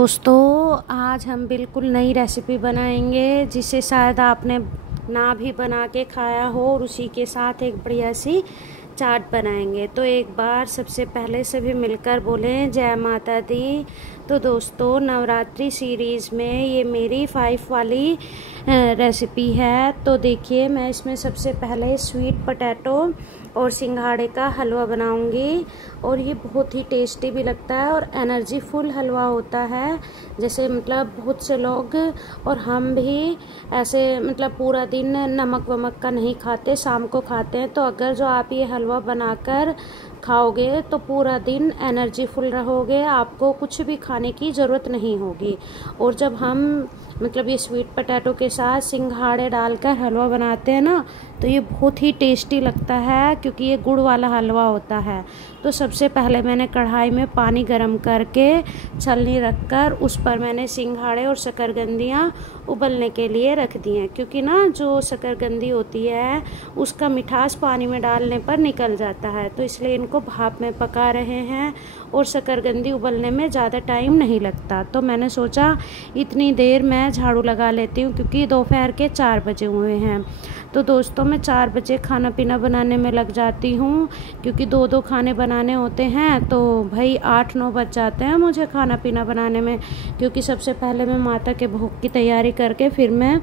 दोस्तों आज हम बिल्कुल नई रेसिपी बनाएंगे जिसे शायद आपने ना भी बना के खाया हो, और उसी के साथ एक बढ़िया सी चाट बनाएंगे। तो एक बार सबसे पहले सभी मिलकर बोलें जय माता दी। तो दोस्तों नवरात्रि सीरीज़ में ये मेरी 5 वाली रेसिपी है। तो देखिए मैं इसमें सबसे पहले स्वीट पोटैटो और सिंघाड़े का हलवा बनाऊंगी, और ये बहुत ही टेस्टी भी लगता है और एनर्जी फुल हलवा होता है। जैसे मतलब बहुत से लोग और हम भी ऐसे मतलब पूरा दिन नमक वमक का नहीं खाते, शाम को खाते हैं। तो अगर जो आप ये हलवा बनाकर खाओगे तो पूरा दिन एनर्जी फुल रहोगे, आपको कुछ भी खाने की ज़रूरत नहीं होगी। और जब हम मतलब ये स्वीट पोटैटो के साथ सिंघाड़े डालकर हलवा बनाते हैं ना, तो ये बहुत ही टेस्टी लगता है क्योंकि ये गुड़ वाला हलवा होता है। तो सबसे पहले मैंने कढ़ाई में पानी गरम करके छलनी रखकर उस पर मैंने सिंघाड़े और शकरकंदियाँ उबलने के लिए रख दी हैं, क्योंकि ना जो शकरकंदी होती है उसका मिठास पानी में डालने पर निकल जाता है। तो इसलिए इनको भाप में पका रहे हैं, और शकरकंदी उबलने में ज़्यादा टाइम नहीं लगता। तो मैंने सोचा इतनी देर मैं झाड़ू लगा लेती हूँ, क्योंकि दोपहर के 4 बजे हुए हैं। तो दोस्तों मैं 4 बजे खाना पीना बनाने में लग जाती हूँ, क्योंकि 2-2 खाने बनाने होते हैं। तो भाई 8-9 बज जाते हैं मुझे खाना पीना बनाने में, क्योंकि सबसे पहले मैं माता के भोग की तैयारी करके फिर मैं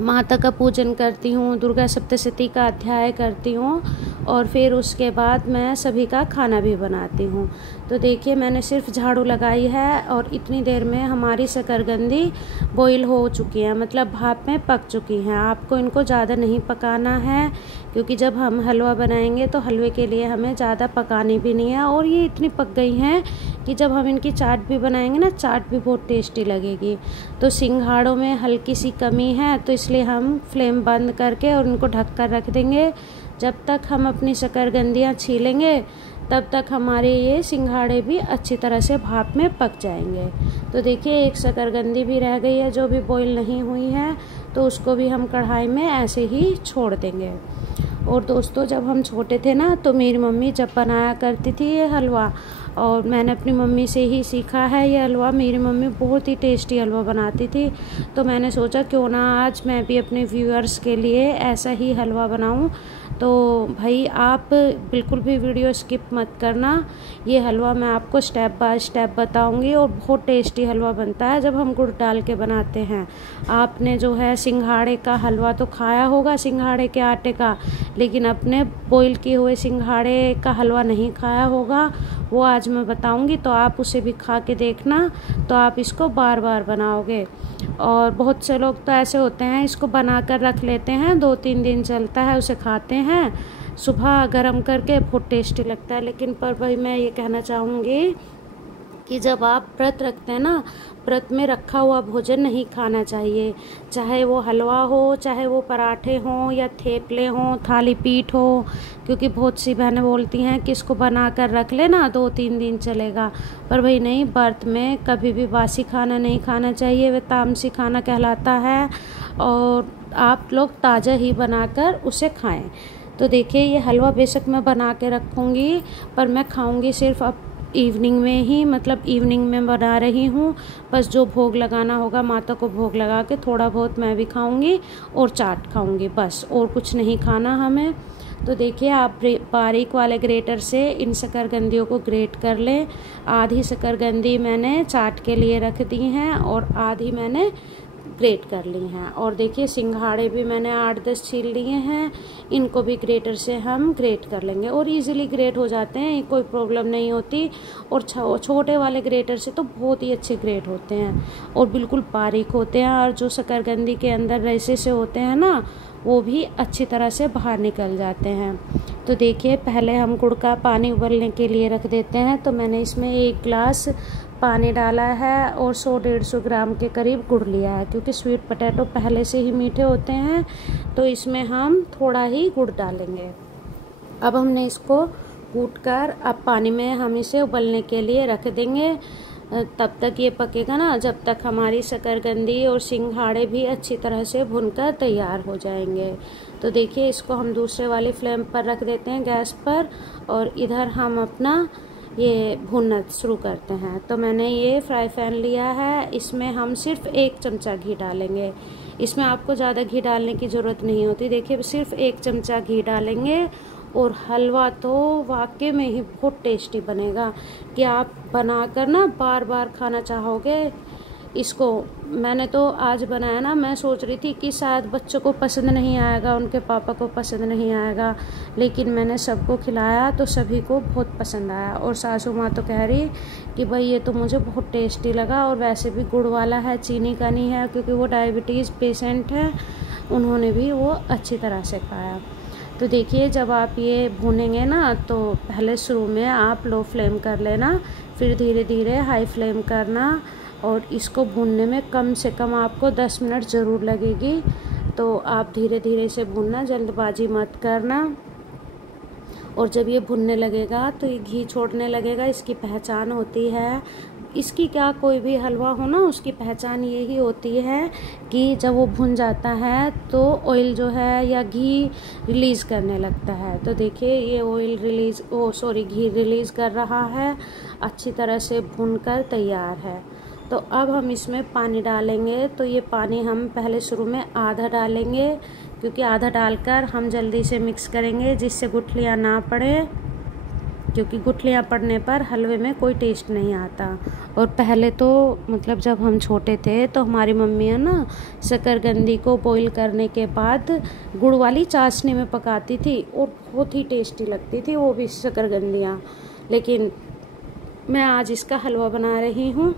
माता का पूजन करती हूँ, दुर्गा सप्तशती का अध्याय करती हूँ, और फिर उसके बाद मैं सभी का खाना भी बनाती हूँ। तो देखिए मैंने सिर्फ झाड़ू लगाई है, और इतनी देर में हमारी शकरकंदी बॉईल हो चुकी है, मतलब भाप में पक चुकी हैं। आपको इनको ज़्यादा नहीं पकाना है, क्योंकि जब हम हलवा बनाएंगे तो हलवे के लिए हमें ज़्यादा पकानी भी नहीं है। और ये इतनी पक गई हैं कि जब हम इनकी चाट भी बनाएंगे ना, चाट भी बहुत टेस्टी लगेगी। तो सिंघाड़ों में हल्की सी कमी है, तो इसलिए हम फ्लेम बंद करके और इनको ढक कर रख देंगे। जब तक हम अपनी शकरकंदियाँ छीलेंगे तब तक हमारे ये सिंघाड़े भी अच्छी तरह से भाप में पक जाएंगे। तो देखिए एक शकरकंदी भी रह गई है जो भी बॉईल नहीं हुई है, तो उसको भी हम कढ़ाई में ऐसे ही छोड़ देंगे। और दोस्तों जब हम छोटे थे ना, तो मेरी मम्मी जब बनाया करती थी ये हलवा, और मैंने अपनी मम्मी से ही सीखा है ये हलवा। मेरी मम्मी बहुत ही टेस्टी हलवा बनाती थी, तो मैंने सोचा क्यों ना आज मैं भी अपने व्यूअर्स के लिए ऐसा ही हलवा बनाऊं। तो भाई आप बिल्कुल भी वीडियो स्किप मत करना, ये हलवा मैं आपको स्टेप बाय स्टेप बताऊंगी, और बहुत टेस्टी हलवा बनता है जब हम गुड़ डाल के बनाते हैं। आपने जो है सिंघाड़े का हलवा तो खाया होगा सिंघाड़े के आटे का, लेकिन अपने बॉईल किए हुए सिंघाड़े का हलवा नहीं खाया होगा। वो आज मैं बताऊंगी, तो आप उसे भी खा के देखना, तो आप इसको बार बार बनाओगे। और बहुत से लोग तो ऐसे होते हैं इसको बना कर रख लेते हैं, 2-3 दिन चलता है, उसे खाते हैं सुबह गरम करके, बहुत टेस्टी लगता है। लेकिन पर भाई मैं ये कहना चाहूँगी कि जब आप व्रत रखते हैं ना, व्रत में रखा हुआ भोजन नहीं खाना चाहिए, चाहे वो हलवा हो, चाहे वो पराठे हों या थेपले हों, थाली पीठ हो। क्योंकि बहुत सी बहनें बोलती हैं कि इसको बना कर रख लेना 2-3 दिन चलेगा, पर भाई नहीं, व्रत में कभी भी बासी खाना नहीं खाना चाहिए, वह तामसी खाना कहलाता है। और आप लोग ताज़ा ही बनाकर उसे खाएं। तो देखिए ये हलवा बेशक मैं बना के रखूँगी, पर मैं खाऊँगी सिर्फ अब इवनिंग में ही, मतलब इवनिंग में बना रही हूँ। बस जो भोग लगाना होगा माता को भोग लगा के थोड़ा बहुत मैं भी खाऊंगी और चाट खाऊंगी, बस और कुछ नहीं खाना हमें। तो देखिए आप बारीक वाले ग्रेटर से इन शकरकंदियों को ग्रेट कर लें। आधी शकरकंदी मैंने चाट के लिए रख दी हैं, और आधी मैंने ग्रेट कर ली हैं। और देखिए सिंघाड़े भी मैंने 8-10 छील लिए हैं, इनको भी ग्रेटर से हम ग्रेट कर लेंगे, और इजीली ग्रेट हो जाते हैं, कोई प्रॉब्लम नहीं होती। और छोटे वाले ग्रेटर से तो बहुत ही अच्छे ग्रेट होते हैं और बिल्कुल बारीक होते हैं, और जो शकरकंदी के अंदर रेशे से होते हैं ना, वो भी अच्छी तरह से बाहर निकल जाते हैं। तो देखिए पहले हम गुड़ का पानी उबलने के लिए रख देते हैं। तो मैंने इसमें 1 गिलास पानी डाला है और 100-150 ग्राम के करीब गुड़ लिया है, क्योंकि स्वीट पोटैटो पहले से ही मीठे होते हैं, तो इसमें हम थोड़ा ही गुड़ डालेंगे। अब हमने इसको कूट कर अब पानी में हम इसे उबलने के लिए रख देंगे। तब तक ये पकेगा ना जब तक हमारी शकरकंदी और सिंघाड़े भी अच्छी तरह से भुनकर तैयार हो जाएंगे। तो देखिए इसको हम दूसरे वाली फ्लेम पर रख देते हैं गैस पर, और इधर हम अपना ये भूनना शुरू करते हैं। तो मैंने ये फ्राई पैन लिया है, इसमें हम सिर्फ 1 चमचा घी डालेंगे। इसमें आपको ज़्यादा घी डालने की ज़रूरत नहीं होती। देखिए सिर्फ 1 चमचा घी डालेंगे और हलवा तो वाकई में ही बहुत टेस्टी बनेगा कि आप बनाकर ना बार बार खाना चाहोगे इसको। मैंने तो आज बनाया ना, मैं सोच रही थी कि शायद बच्चों को पसंद नहीं आएगा, उनके पापा को पसंद नहीं आएगा, लेकिन मैंने सबको खिलाया तो सभी को बहुत पसंद आया। और सासू माँ तो कह रही कि भाई ये तो मुझे बहुत टेस्टी लगा, और वैसे भी गुड़ वाला है, चीनी का नहीं है, क्योंकि वो डायबिटीज़ पेशेंट है, उन्होंने भी वो अच्छी तरह से खाया। तो देखिए जब आप ये भूनेंगे ना तो पहले शुरू में आप लो फ्लेम कर लेना, फिर धीरे धीरे हाई फ्लेम करना, और इसको भूनने में कम से कम आपको 10 मिनट ज़रूर लगेगी। तो आप धीरे धीरे से भूनना, जल्दबाजी मत करना। और जब ये भुनने लगेगा तो ये घी छोड़ने लगेगा, इसकी पहचान होती है। इसकी क्या, कोई भी हलवा हो ना उसकी पहचान यही होती है कि जब वो भुन जाता है तो ऑयल जो है या घी रिलीज़ करने लगता है। तो देखिए ये घी रिलीज़ कर रहा है, अच्छी तरह से भुनकर तैयार है। तो अब हम इसमें पानी डालेंगे। तो ये पानी हम पहले शुरू में आधा डालेंगे, क्योंकि आधा डालकर हम जल्दी से मिक्स करेंगे जिससे गुठलियाँ ना पड़े, क्योंकि गुठलियाँ पड़ने पर हलवे में कोई टेस्ट नहीं आता। और पहले तो मतलब जब हम छोटे थे तो हमारी मम्मियाँ ना शकरकंदी को बॉईल करने के बाद गुड़ वाली चाशनी में पकाती थी और बहुत ही टेस्टी लगती थी वो भी शकरकंदियाँ। लेकिन मैं आज इसका हलवा बना रही हूँ।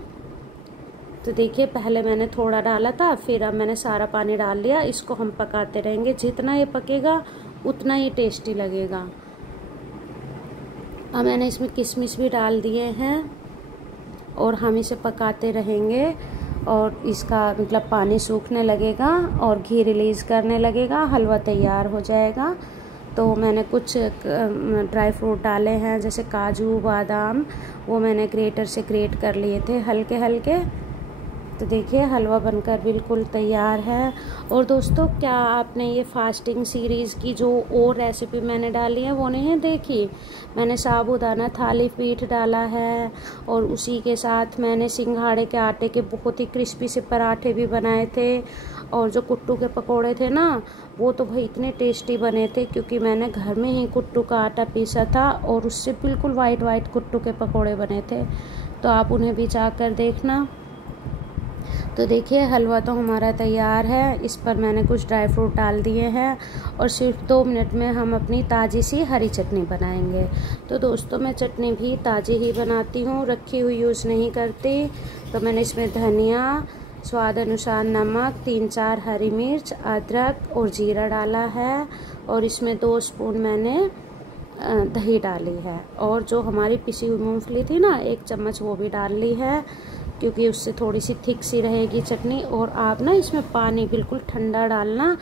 तो देखिए पहले मैंने थोड़ा डाला था, फिर अब मैंने सारा पानी डाल लिया। इसको हम पकाते रहेंगे, जितना ये पकेगा उतना ही टेस्टी लगेगा। अब मैंने इसमें किशमिश भी डाल दिए हैं और हम इसे पकाते रहेंगे, और इसका मतलब पानी सूखने लगेगा और घी रिलीज़ करने लगेगा, हलवा तैयार हो जाएगा। तो मैंने कुछ ड्राई फ्रूट डाले हैं, जैसे काजू बादाम, वो मैंने ग्रेटर से ग्रेट कर लिए थे हल्के हल्के। तो देखिए हलवा बनकर बिल्कुल तैयार है। और दोस्तों क्या आपने ये फास्टिंग सीरीज़ की जो और रेसिपी मैंने डाली है वो नहीं देखी? मैंने साबूदाना थाली पीठ डाला है, और उसी के साथ मैंने सिंघाड़े के आटे के बहुत ही क्रिस्पी से पराठे भी बनाए थे। और जो कुट्टू के पकोड़े थे ना, वो तो भाई इतने टेस्टी बने थे, क्योंकि मैंने घर में ही कुट्टू का आटा पीसा था और उससे बिल्कुल वाइट वाइट कुट्टू के पकोड़े बने थे। तो आप उन्हें भी जाकर देखना। तो देखिए हलवा तो हमारा तैयार है। इस पर मैंने कुछ ड्राई फ्रूट डाल दिए हैं, और सिर्फ 2 मिनट में हम अपनी ताज़ी सी हरी चटनी बनाएंगे। तो दोस्तों मैं चटनी भी ताज़ी ही बनाती हूँ, रखी हुई यूज़ नहीं करती। तो मैंने इसमें धनिया, स्वाद अनुसार नमक, 3-4 हरी मिर्च, अदरक और जीरा डाला है, और इसमें 2 स्पून मैंने दही डाली है। और जो हमारी पिसी हुई मूंगफली थी ना, 1 चम्मच वो भी डाल ली है, क्योंकि उससे थोड़ी सी थिक सी रहेगी चटनी। और आप ना इसमें पानी बिल्कुल ठंडा डालना,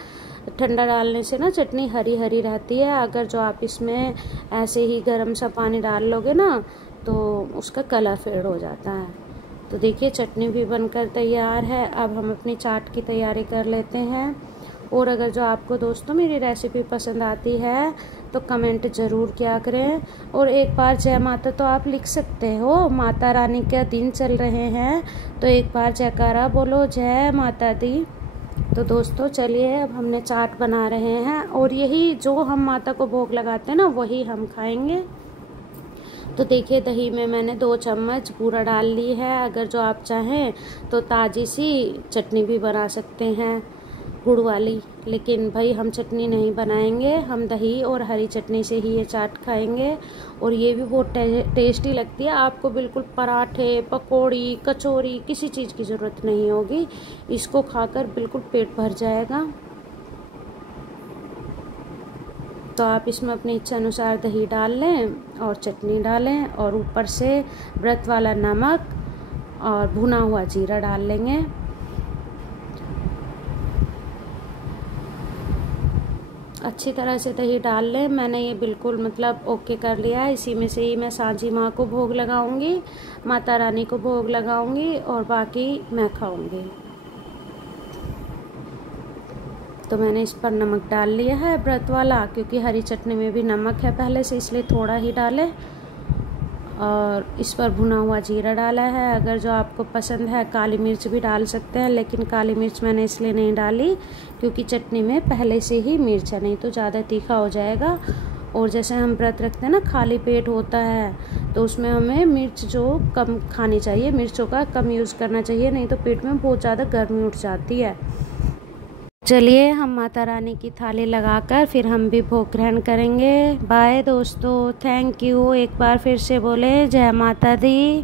ठंडा डालने से ना चटनी हरी हरी रहती है। अगर जो आप इसमें ऐसे ही गर्म सा पानी डाल लोगे ना तो उसका कलर फेड हो जाता है। तो देखिए चटनी भी बनकर तैयार है। अब हम अपनी चाट की तैयारी कर लेते हैं। और अगर जो आपको दोस्तों मेरी रेसिपी पसंद आती है तो कमेंट ज़रूर किया करें, और एक बार जय माता तो आप लिख सकते हो। माता रानी के दिन चल रहे हैं तो एक बार जयकारा बोलो, जय माता दी। तो दोस्तों चलिए अब हमने चाट बना रहे हैं, और यही जो हम माता को भोग लगाते हैं ना वही हम खाएंगे। तो देखिए दही में मैंने 2 चम्मच बूरा डाल ली है। अगर जो आप चाहें तो ताज़ी सी चटनी भी बना सकते हैं गुड़ वाली, लेकिन भाई हम चटनी नहीं बनाएंगे, हम दही और हरी चटनी से ही ये चाट खाएंगे। और ये भी बहुत टेस्टी लगती है। आपको बिल्कुल पराठे, पकौड़ी, कचौरी किसी चीज़ की ज़रूरत नहीं होगी, इसको खाकर बिल्कुल पेट भर जाएगा। तो आप इसमें अपनी इच्छा अनुसार दही डाल लें और चटनी डालें, और ऊपर से व्रत वाला नमक और भुना हुआ जीरा डाल लेंगे। अच्छी तरह से दही डाल लें। मैंने ये बिल्कुल मतलब ओके कर लिया है। इसी में से ही मैं सांझी माँ को भोग लगाऊंगी, माता रानी को भोग लगाऊंगी, और बाकी मैं खाऊंगी। तो मैंने इस पर नमक डाल लिया है व्रत वाला, क्योंकि हरी चटनी में भी नमक है पहले से, इसलिए थोड़ा ही डालें। और इस पर भुना हुआ जीरा डाला है। अगर जो आपको पसंद है काली मिर्च भी डाल सकते हैं, लेकिन काली मिर्च मैंने इसलिए नहीं डाली क्योंकि चटनी में पहले से ही मिर्च है, नहीं तो ज़्यादा तीखा हो जाएगा। और जैसे हम व्रत रखते हैं ना, खाली पेट होता है, तो उसमें हमें मिर्च जो कम खानी चाहिए, मिर्चों का कम यूज़ करना चाहिए, नहीं तो पेट में बहुत ज़्यादा गर्मी उठ जाती है। चलिए हम माता रानी की थाली लगाकर फिर हम भी भोग ग्रहण करेंगे। बाय दोस्तों, थैंक यू। एक बार फिर से बोले जय माता दी।